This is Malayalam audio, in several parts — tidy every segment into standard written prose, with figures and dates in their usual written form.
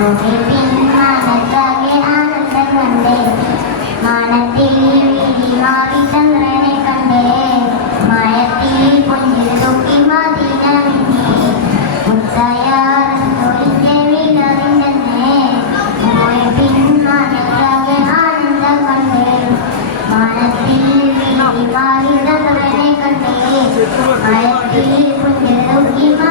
മനസ്സാകെ ആനന്ദം കണ്ടേ മാനത്തിൽ മാറി ചന്ദ്രനെ കണ്ടേ മയത്തിൽ പൊഞ്ചിൽ തൂക്കി മദീന മുത്തായ റസൂലിന്റെ വിളറിഞ്ഞെന്നേ മോയപ്പിൻ മനസ്സാകെ ആനന്ദം കണ്ടേ മാനത്തിൽ മാറി ചന്ദ്രനെ കണ്ടേ മയത്തിൽ പൊഞ്ചിൽ തൂക്കി മദീന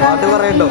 പാട്ട് പറയണ്ടോ?